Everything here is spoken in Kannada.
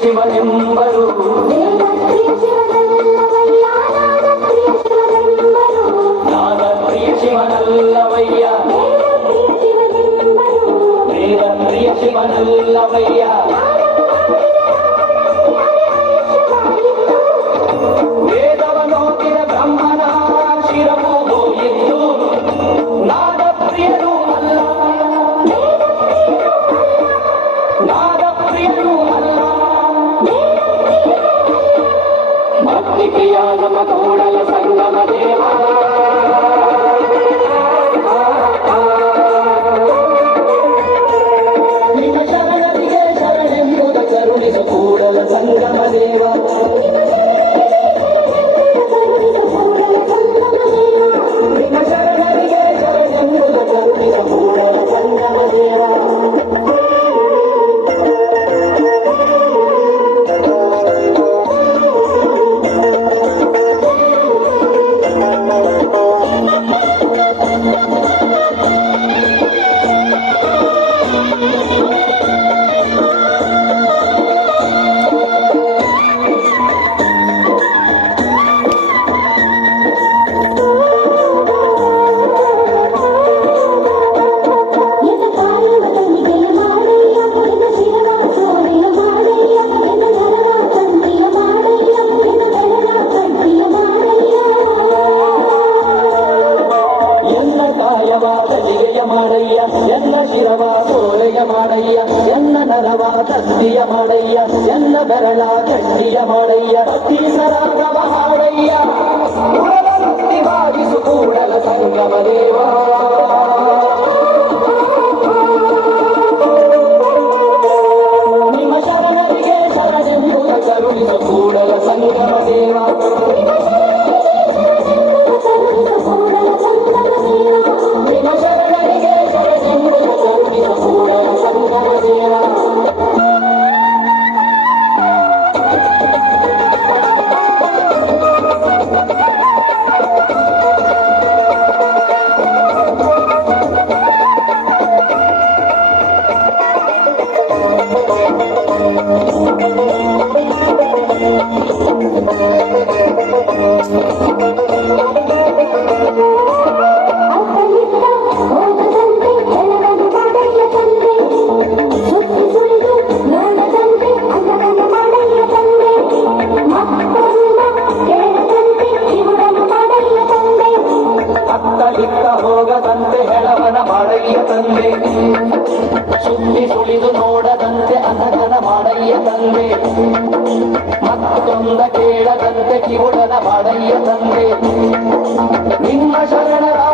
ಶಿವನೆಂಬರು ವೇದ ಪ್ರಿಯ ಶಿವನೆಂಬರು ನಾದ ಪ್ರಿಯ ಶಿವನಲ್ಲವಯ್ಯ ವೇದ ಪ್ರಿಯ ಶಿವನಲ್ಲವಯ್ಯ ವೇದವನೋದಿದ ಬ್ರಹ್ಮನ ಶಿರವು ಹೋಯಿತು ನಾದ ಪ್ರಿಯರು ಅಲ್ಲ ನಾದ ಪ್ರಿಯರು ಅಲ್ಲ ಭಕ್ತಿಪ್ರಿಯ ನಮ್ಮ ಕೂಡಲ ಸಂಗಮ ದೇವ ನಿನ್ನ ಶರಣರಿಗೆ ಶರಣೆಂಬುದ ಕರುಣಿಸ ಕೂಡಲ ಸಂಗಮ ದೇವ ಮಾಡಯ್ಯ ಎನ್ನ ಶಿರವ ಸೋಳೆಯ ಮಾಡಯ್ಯ ಎನ್ನ ನರವ ಕತ್ತಿಯ ಮಾಡಯ್ಯ ಎನ್ನ ಬೆರಳ ಗಟ್ಟಿಯ ಮಾಡಯ್ಯ ಸರಾಗವ ಹಾಡಯ್ಯ ಮುಕ್ತಿವಾಗಿಸು ಕೂಡಲ ಸಂಗಮ ದೇವ ನಿಮ್ಮ ಶರಣರಿಗೆ ಶರಣೆಂಬುದ ಕರುಣಿಸು ಕೂಡಲ ಸಂಗಮ ದೇವ ಹೋಗದಂತೆ ಹೆಳವನ ಮಾಡಯ್ಯ ತಂದೆ ಸುದ್ದಿ ಸುಳಿದು ನೋಡದಂತೆ ಅನಗನ ಮಾಡಯ್ಯ ತಂದೆ ಮತ್ತೊಂದ ಕೇಳದಂತೆ ಕಿವುಡನ ಮಾಡಯ್ಯ ತಂದೆ ನಿಮ್ಮ ಶರಣರ